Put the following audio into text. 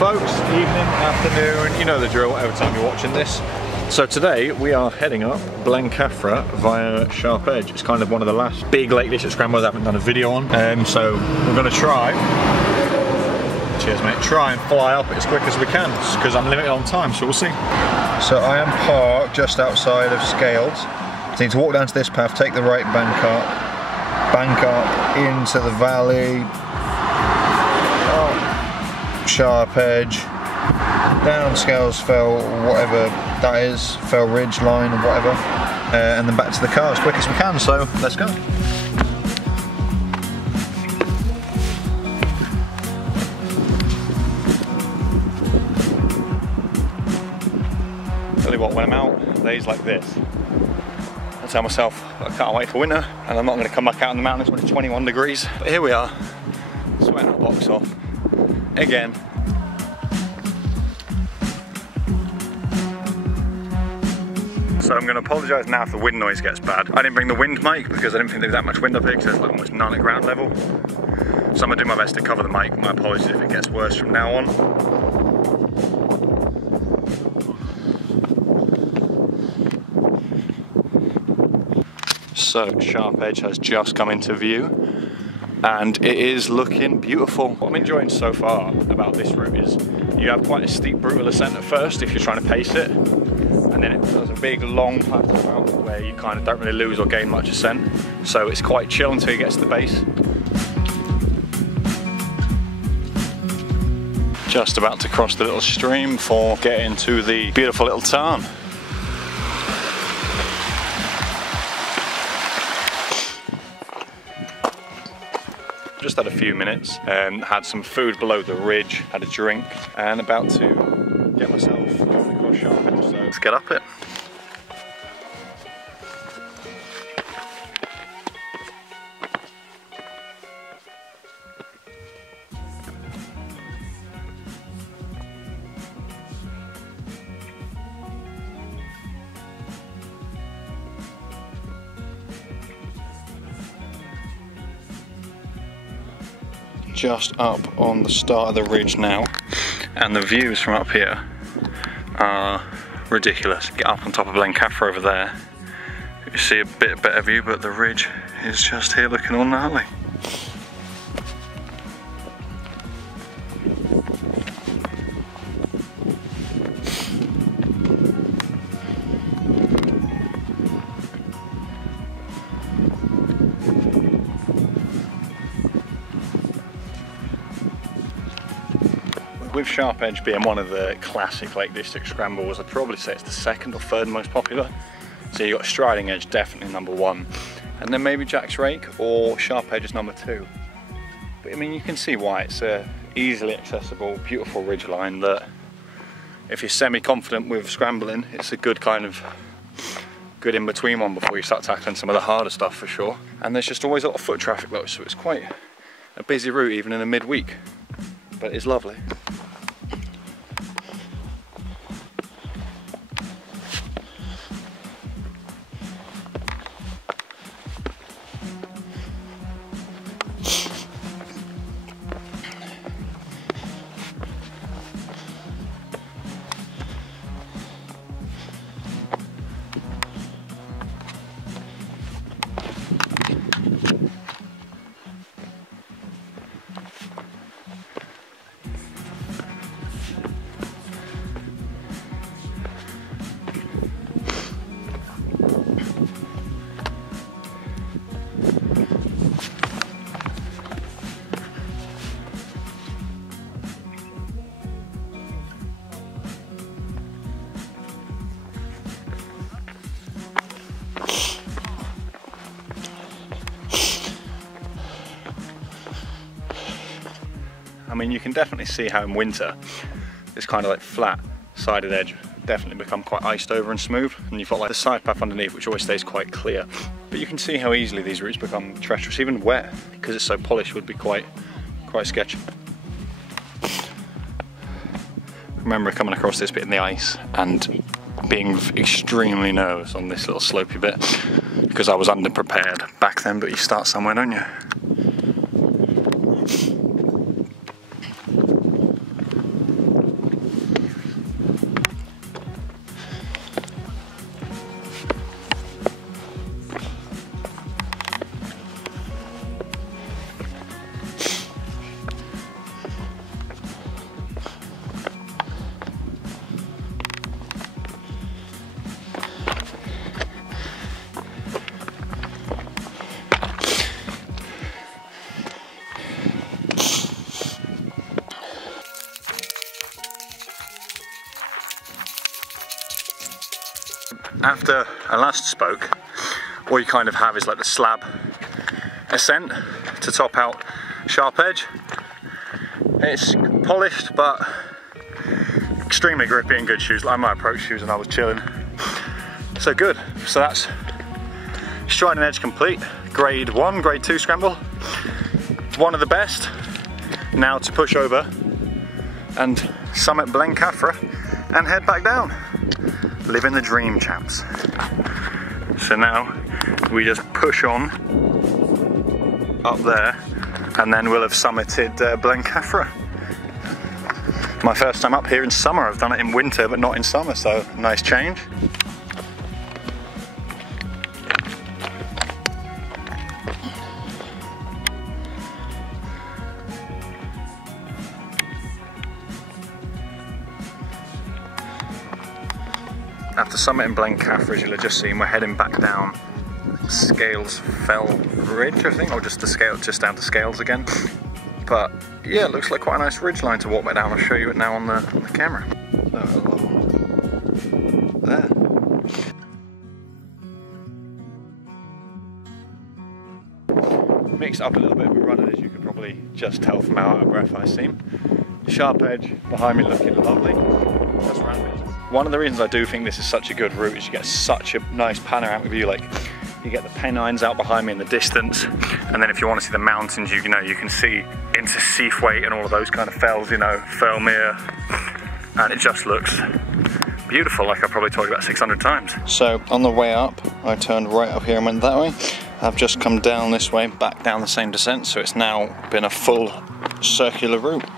folks, evening, afternoon, you know the drill, whatever time you're watching this. So today we are heading up Blencathra via Sharp Edge. It's kind of one of the last big Lake District scrambles I haven't done a video on. So we're going to try, cheers mate, try and fly up as quick as we can because I'm limited on time, so we'll see. So I am parked just outside of Scales. So you need to walk down to this path, take the right bank up into the valley, Sharp Edge, down Scales Fell, whatever that is, Fell Ridge line or whatever, and then back to the car as quick as we can, so let's go. Tell you what, when I'm out days like this, I tell myself I can't wait for winter and I'm not going to come back out in the mountains when it's 21 degrees. But here we are, sweating our box off again. So I'm going to apologise now if the wind noise gets bad. I didn't bring the wind mic because I didn't think there was that much wind up here because there's like almost none at ground level. So I'm going to do my best to cover the mic. My apologies if it gets worse from now on. So Sharp Edge has just come into view and it is looking beautiful. What I'm enjoying so far about this route is you have quite a steep brutal ascent at first if you're trying to pace it, and then it does a big long plateau out where you kind of don't really lose or gain much ascent, so it's quite chill until you get to the base. Just about to cross the little stream before getting to the beautiful little town. Just had a few minutes, had some food below the ridge, had a drink, and about to get myself going across Sharp Edge, so let's get up it. Just up on the start of the ridge now, and the views from up here are ridiculous. Get up on top of Blencathra over there, you see a bit better view, but the ridge is just here looking all gnarly. With Sharp Edge being one of the classic Lake District scrambles, I'd probably say it's the second or third most popular. So you've got Striding Edge, definitely number one, and then maybe Jack's Rake or Sharp Edge is number two. But I mean, you can see why. It's a easily accessible, beautiful ridgeline that if you're semi-confident with scrambling, it's a good kind of good in-between one before you start tackling some of the harder stuff for sure. And there's just always a lot of foot traffic though, so it's quite a busy route even in a midweek, but it's lovely. I mean, you can definitely see how in winter this kind of like flat sided edge definitely become quite iced over and smooth, and you've got like the side path underneath which always stays quite clear, but you can see how easily these routes become treacherous. Even wet, because it's so polished, would be quite sketchy. remember coming across this bit in the ice and being extremely nervous on this little slopey bit because I was underprepared back then, but you start somewhere, don't you? after I last spoke, all you kind of have is like the slab ascent to top out Sharp Edge. It's polished but extremely grippy and good shoes, like my approach shoes when I was chilling. So good. So that's Striding Edge complete. Grade 1, grade 2 scramble. One of the best. Now to push over and summit Blencathra and head back down. Living the dream, chaps. So now we just push on up there and then we'll have summited Blencathra. My first time up here in summer. I've done it in winter but not in summer, so nice change. After summiting Blencathra, as you'll have just seen, we're heading back down Scales Fell Ridge, I think, or just down to Scales again. But yeah, it looks like quite a nice ridge line to walk back down. I'll show you it now on the camera. So, there. Mixed up a little bit with running, as you could probably just tell from how out of breath I seem. Sharp Edge behind me looking lovely. That's around me. One of the reasons I do think this is such a good route is you get such a nice panoramic view. Like, you get the Pennines out behind me in the distance, and then if you want to see the mountains, you know, you can see into Seathwaite and all of those kind of fells, you know, Fellmere, and it just looks beautiful, like I've probably told you about 600 times. So on the way up, I turned right up here and went that way. I've just come down this way, back down the same descent, so it's now been a full circular route.